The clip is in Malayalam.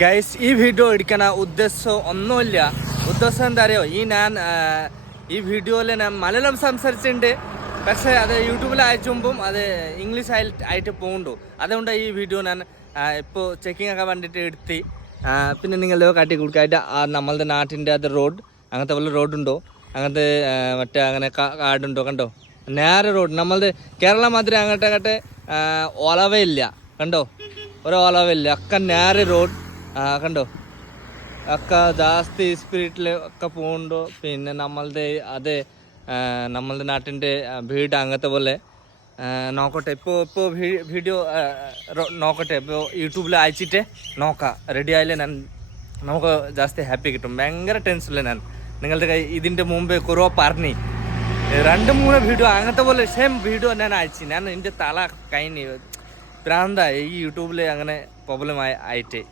ഗൈസ് ഈ വീഡിയോ എടുക്കണ ഉദ്ദേശം ഒന്നുമില്ല. ഉദ്ദേശം എന്താ അറിയോ, ഈ വീഡിയോയിൽ ഞാൻ മലയാളം സംസാരിച്ചിട്ടുണ്ട്, പക്ഷേ അത് യൂട്യൂബിൽ അയച്ചുമ്പം അത് ഇംഗ്ലീഷ് ആയിട്ട് പോകുന്നുണ്ടു. അതുകൊണ്ട് ഈ വീഡിയോ ഞാൻ ഇപ്പോൾ ചെക്കിംഗ് ഒക്കെ വേണ്ടിയിട്ട് എടുത്ത് പിന്നെ നിങ്ങളുടെ കാട്ടി കൊടുക്കായിട്ട് നമ്മളുടെ നാട്ടിൻ്റെ അത് റോഡ് അങ്ങനത്തെ വല്ല റോഡുണ്ടോ, അങ്ങനത്തെ മറ്റേ അങ്ങനെ കാടുണ്ടോ കണ്ടോ, നേരെ റോഡ് നമ്മളുടെ കേരള മാതിരി അങ്ങോട്ടെ ഒലവേ ഇല്ല കണ്ടോ, ഒരു ഒലവില്ല, ഒക്കെ നേരെ റോഡ് കണ്ടോ, ഒക്കെ ജാസ്തി സ്പീഡിൽ ഒക്കെ പോകുന്നുണ്ടോ. പിന്നെ നമ്മളുടെ നമ്മളുടെ നാട്ടിൻ്റെ വീട് അങ്ങനത്തെ പോലെ നോക്കട്ടെ. ഇപ്പോൾ വീഡിയോ നോക്കട്ടെ, ഇപ്പോൾ യൂട്യൂബിൽ അയച്ചിട്ട് നോക്കാം. റെഡി ആയാലേ നമുക്ക് ജാസ്തി ഹാപ്പി കിട്ടും. ഭയങ്കര ടെൻഷനില്ല ഞാൻ. നിങ്ങളുടെ കൈ ഇതിൻ്റെ മുമ്പേ കുറവ് പറഞ്ഞ് 2-3 വീഡിയോ അങ്ങനത്തെ പോലെ സെയിം വീഡിയോ ഞാൻ അയച്ചു. എൻ്റെ തല കഴിഞ്ഞ് പ്രാന്തായി ഈ യൂട്യൂബിൽ അങ്ങനെ പ്രോബ്ലം ആയിട്ട്.